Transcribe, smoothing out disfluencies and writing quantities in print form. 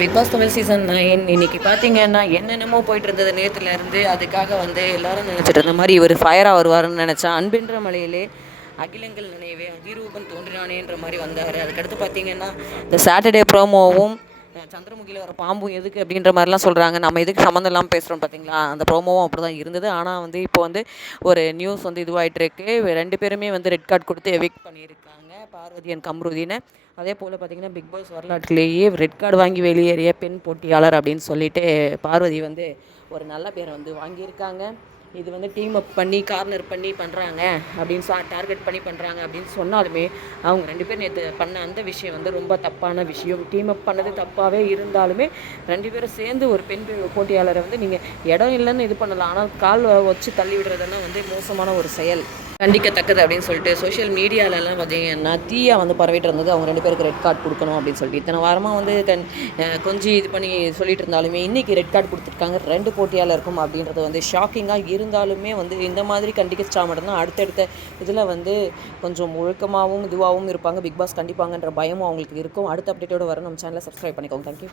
Big pass Tamil season 9 இன்னைக்கு பார்த்தீங்கன்னா என்னென்னமோ போயிட்டு இருந்தது நேற்றுலேருந்து. அதுக்காக வந்து எல்லாரும் நினச்சிட்டு இருந்த மாதிரி இவர் ஃபயராக வருவாருன்னு நினச்சா, அன்பின்ற மலையிலே அகிலங்கள் நினைவே அதிரூபன் தோன்றினானேன்ற மாதிரி வந்தார். அதுக்கடுத்து பார்த்தீங்கன்னா இந்த சாட்டர்டே ப்ரோமோவும் சந்திரமுகியில் வர பாம்பும் எதுக்கு அப்படின்ற மாதிரிலாம் சொல்கிறாங்க. நம்ம எதுக்கு சம்மந்தம் இல்லாமல் பேசுகிறோம் பார்த்தீங்களா, அந்த ப்ரோமோவும் அப்படி தான் இருந்தது. ஆனால் வந்து இப்போ வந்து ஒரு நியூஸ் வந்து இதுவாகிட்டு இருக்கு. 2 பேருமே வந்து ரெட் கார்டு கொடுத்து எவிக்ட் பண்ணியிருக்காங்க, பார்வதி அண்ட் கம்ருதீனை. அதே போல் பார்த்திங்கன்னா பிக் பாஸ் வரலாற்றிலேயே ரெட் கார்டு வாங்கி வெளியேறிய பெண் போட்டியாளர் அப்படின்னு சொல்லிட்டு பார்வதி வந்து ஒரு நல்ல பேரை வந்து வாங்கியிருக்காங்க. இது வந்து டீம் அப் பண்ணி கார்னர் பண்ணி பண்ணுறாங்க அப்படின்னு டார்கெட் பண்ணி பண்ணுறாங்க அப்படின்னு சொன்னாலுமே, அவங்க 2 பேர் நேற்று பண்ண அந்த விஷயம் வந்து ரொம்ப தப்பான விஷயம். டீம் அப் பண்ணது தப்பாகவே இருந்தாலுமே 2 பேரும் சேர்ந்து ஒரு பெண் போட்டியாளரை வந்து நீங்கள் இடம் இல்லைன்னு இது பண்ணலாம், ஆனால் கால் வச்சு தள்ளி விடுறதெல்லாம் வந்து மோசமான ஒரு செயல், கண்டிக்கத்தக்கது அப்படின்னு சொல்லிட்டு சோஷியல் மீடியாலெலாம் பார்த்தீங்கன்னா தீயா வந்து பரவிட்டு இருந்தது. அவங்க 2 பேருக்கு ரெட் கார்டு கொடுக்கணும் அப்படின்னு சொல்லிட்டு இத்தனை வாரமாக வந்து கொஞ்சம் இது பண்ணி சொல்லிட்டு இருந்தாலுமே இன்றைக்கி ரெட் கார்டு கொடுத்துருக்காங்க 2 போட்டியாளருக்கும். அப்படின்றது வந்து ஷாக்கிங்காக இருந்தாலுமே வந்து இந்த மாதிரி கண்டிக்கச்சா மட்டும்தான் அடுத்தடுத்த இதில் வந்து கொஞ்சம் ஒழுக்கமாகவும் இதுவாகவும் இருப்பாங்க. பிக் பாஸ் கண்டிப்பாங்கன்ற பயமும் அவங்களுக்கு இருக்கும். அடுத்த அப்டேட்டோடு வர நம்ம சேனலை சப்ஸ்கிரைப் பண்ணிக்கோங்க. தேங்க்யூ.